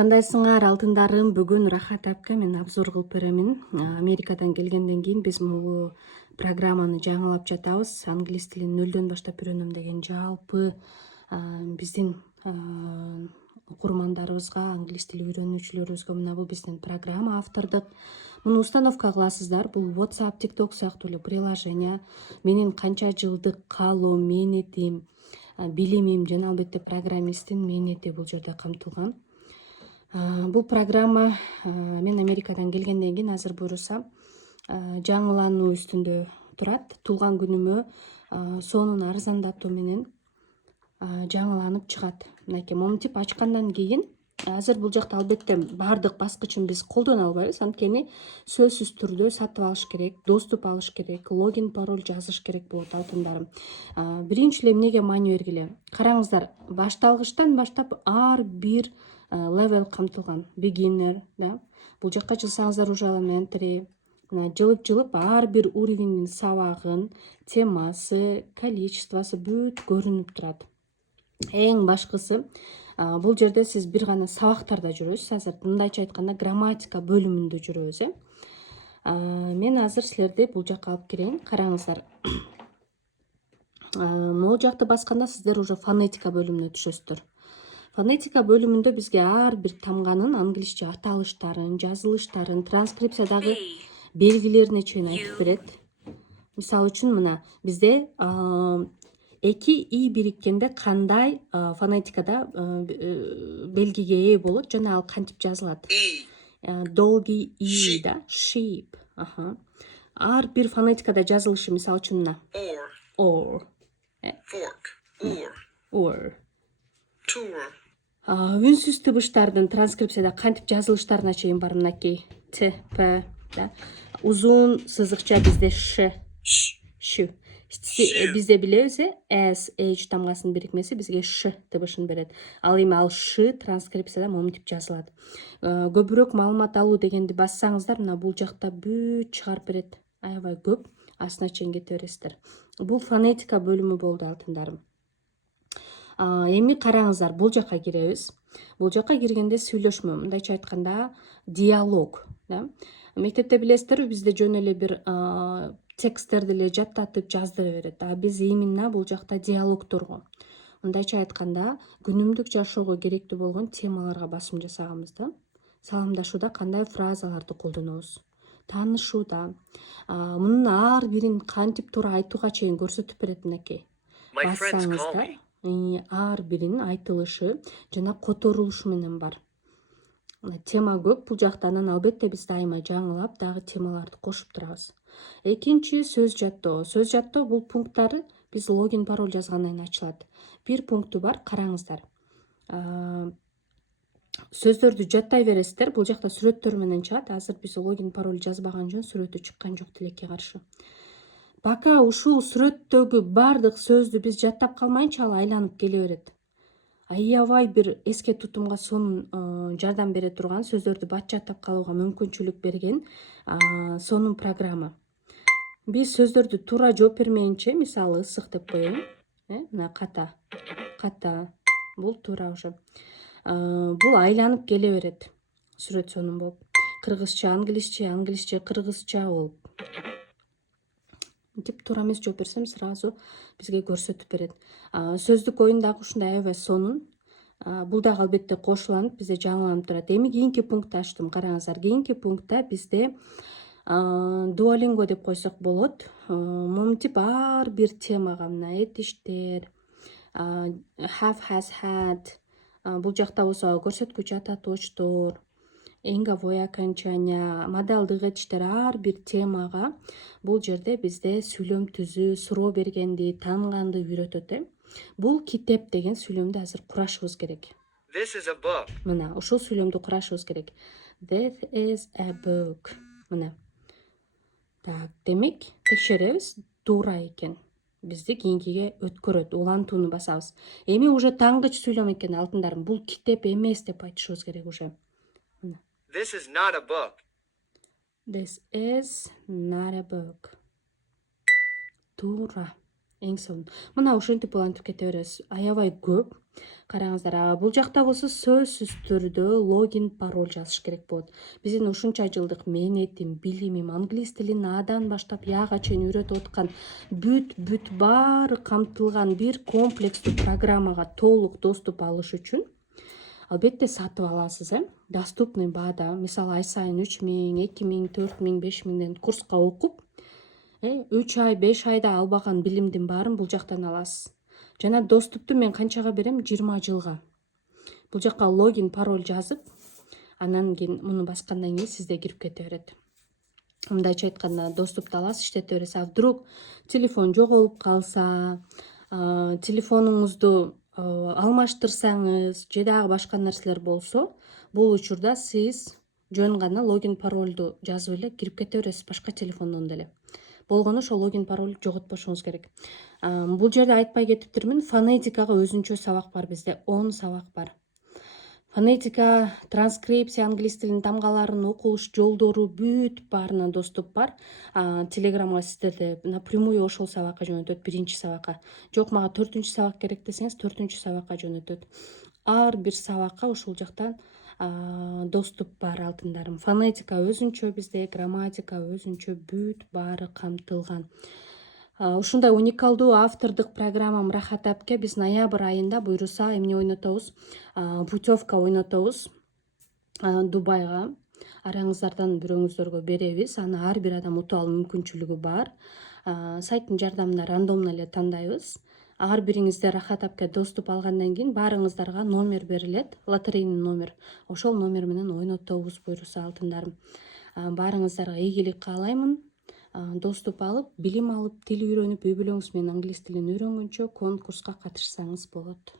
Кандайсыңар алтындарым, бүгүн Рахат апка мен обзор кылып беремин. Америкадан келгенден кийин биз бул программаны жаңылап жатабыз. Англис тилин нөлдөн баштап үйрөнөм деген жалпы биздин окурмандарыбызга, англис тили үйрөнүүчүлөрүбүзгө мына бул биздин программа автордук. Муну установка кыласыздар. Бул WhatsApp, TikTok сыяктуу эле приложение. Менин канча жылдык каалоом, мээнетим, билимим жана албетте программисттин мээнети бул жерде камтылган. Бул программа мен Америкадан келгенден кийин азыр буюрса жаңылануу үстүндө турат. Туулган күнүмө сонун арзандатуу менен жаңыланып чыгат. Мынакей моментип ачкандан кийин азыр бул жакта албетте баардык баскычын биз колдоно албайбыз. Анткени сөзсүз түрдө сатып алыш керек, доступ алыш керек, логин, пароль жазыш керек болот алтындарым. Биринчи эле эмнеге маани бергиле? Караңыздар, башталгычтан баштап ар бир левел камтылган. Beginner, да. Бул жакка жылсаңыздар уже elementary, жылып ар бир уровеньдин сабагын, темасы, количествосы бүт көрүнүп турат. Эң башкысы, бул жерде сиз бир гана сабактарда жүрөсүз. Азыр мындайча айтканда грамматика бөлүмүндө жүрөбүз. Мен азыр силерди бул жакка алып кирейин. Караңыздар. Могу жакты басканда сиздер уже фонетика бөлүмүнө түшөсүздөр. Фонетика бөлүмүндө бизге ар бир тамганын англисче аталыштарын, жазылыштарын, транскрипциядагы белгилерине чейин айтып берет. Мисалы үчүн мына бизде эки и бириккенде кандай фонетикада белгиге ээ болот жана ал кантип жазылат. Долгий и, да, sheep. Ар бир фонетикада жазылышы мисалы үчүн мына. Or. Fork. Or. Tour. Үнсүз тыбыштардын транскрипцияда кантип жазылыштарына чейин бар. Мынакей Т, П, да. Узун сызыкча бизде Ш. Ш. Бизде билебиз, S, H тамгасынын бирикмеси бизге Ш тыбышын берет. Ал эми ал Ш транскрипцияда моментип жазылат. Көбүрөөк маалымат алуу дегенди бассаңыздар, мына бул жакта бүт чыгарып берет. Аябай көп, астына чейин кете бересиздер. Бул фонетика бөлүмү болду алтындарым. Эми караңыздар, бул жака киребиз. Бул жака киргенде сүйлөшмө, мындайча айтканда диалог, да. Мектепте билесиздер, бизде жөн эле бир тексттерди эле жаттатып жаздыра берет. Биз именно бул жакта диалогторго, мындайча айтканда күнүмдүк жашоого керектүү болгон темаларга басым жасаганбыз, да. Саламдашууда кандай фразаларды колдонобуз, таанышууда мунун ар бирин кантип туура айтууга чейин көрсөтүп берет. Мынакей бассаңыздар, ар биринин айтылышы жана которулушу менен бар. Тема көп бул жакта, анан албетте биз дайыма жаңылап дагы темаларды кошуп турабыз. Экинчи сөз жаттоо. Сөз жаттоо бул пункттары биз логин, пароль жазгандан кийин ачылат. Бир пункту бар, караңыздар. Сөздөрдү жаттай бересиздер. Бул жакта сүрөттөр менен чыгат. Азыр биз логин, пароль жазбаган жөн, сүрөтү чыккан жок, тилекке каршы. Пока ушул сүрөттөгү бардык сөздү биз жаттап калмайынча ал айланып келе берет. Аябай бир эске тутумга сонун жардам бере турган, сөздөрдү бат жаттап калууга мүмкүнчүлүк берген сонун программа. Биз сөздөрдү туура жооп бермейинче, мисалы ысык деп коеюн. Мына ката. Бул туура уже. Бул айланып келе берет. Сүрөт сонун болуп. Кыргызча, англисче, кыргызча болуп. Тип туура эмес жооп берсем, сразу бизге көрсөтүп берет. Сөздүк оюн дагы ушундай аябай сонун. Бул дагы албетте кошуланып бизде жаңыланып турат. Эми кийинки пунктты ачтым. Караңыздар, кийинки пунктта бизде Duolingo деп койсок болот. Моментип ар бир темага, мына этиштер, have, has, had, бул жакта болсо көрсөткүч ата точтор, энговое окончание, модалдык этиштер ар бир темага бул жерде бизде сүйлөм түзүү, суроо бергенди, таанганды үйрөтөт. Бул китеп деген сүйлөмдү азыр курашыбыз керек. This is a book. Мына ушул сүйлөмдү курашыбыз керек. This is a book. Мына. Так, демек текшеребиз, туура экен. Бизди кийинкиге өткөрөт, улантууну басабыз. Эми уже таңгыч сүйлөм экен алтындарым. Бул китеп эмес деп айтышыбыз керек уже. This is not a book. This is not a book. Туура. Эң сонун. Мына ошентип улантып кете беребиз. Аябай көп. Караңыздар, бул жакта болсо сөзсүз түрдө логин, пароль жазыш керек болот. Биздин ушунча жылдык мээнетим, билимим, англис тилин Адан баштап Яга чейин үйрөтүп аткан бүт баары камтылган бир комплекстүү программага толук доступ алыш үчүн албетте сатып аласыз. Доступный баада, мисалы ай сайын 3000, 2000, 4000, 5000ден курска окуп, 3 ай, 5 айда албаган билимдин баарын бул жактан аласыз. Жана доступту мен канчага берем? 20 жылга. Бул жакка логин, пароль жазып, анан кийин муну баскандан кийин сизде кирип кете берет. Мындайча айтканда доступту аласыз, иштете бересиз. А вдруг телефон жоголуп калса, телефонуңузду алмаштырсаңыз же дагы башка нерселер болсо, бул учурда сиз жөн гана логин, парольду жазып эле кирип кете бересиз башка телефондон деле. Болгону ошол логин, пароль жоготпошуңуз керек. Бул жерде айтпай кетиптирмин, фонетикага өзүнчө сабак бар бизде, 10 сабак бар. Фонетика, транскрипция, англис тилинин тамгаларын окулуш жолдору бүт баарына доступ бар. Телеграмга сиздерди напрямую ошол сабакка жөнөтөт, 1-чи сабакка. Жок, мага 4-чү сабак керек десеңиз, 4-чү сабакка жөнөтөт. Ар бир сабакка ушул жактан доступ бар, алтындарым. Фонетика өзүнчө бизде, грамматика өзүнчө, бүт баары камтылган. Ушундай уникалдуу автордук программам Рахат апке биз ноябрь айында буйруса эмне ойнотобуз? Путевка ойнотобуз Дубайга. Араңыздардан бирөөңүздөргө беребиз. Аны ар бир адам утуп алуу мүмкүнчүлүгү бар. Сайттын жардамында рандомно эле тандайбыз. Ар бириңизде Рахат апке доступ алгандан кийин баарыңыздарга номер берилет, лотерейный номер. Ошол номер менен ойнотобуз буйруса, алтындарым. Баарыңыздарга ийгилик каалаймын. Доступ алып, билим алып, тил үйрөнүп, үй бүлөңүз менен англис тилин үйрөнгөнчө конкурска катышсаңыз болот.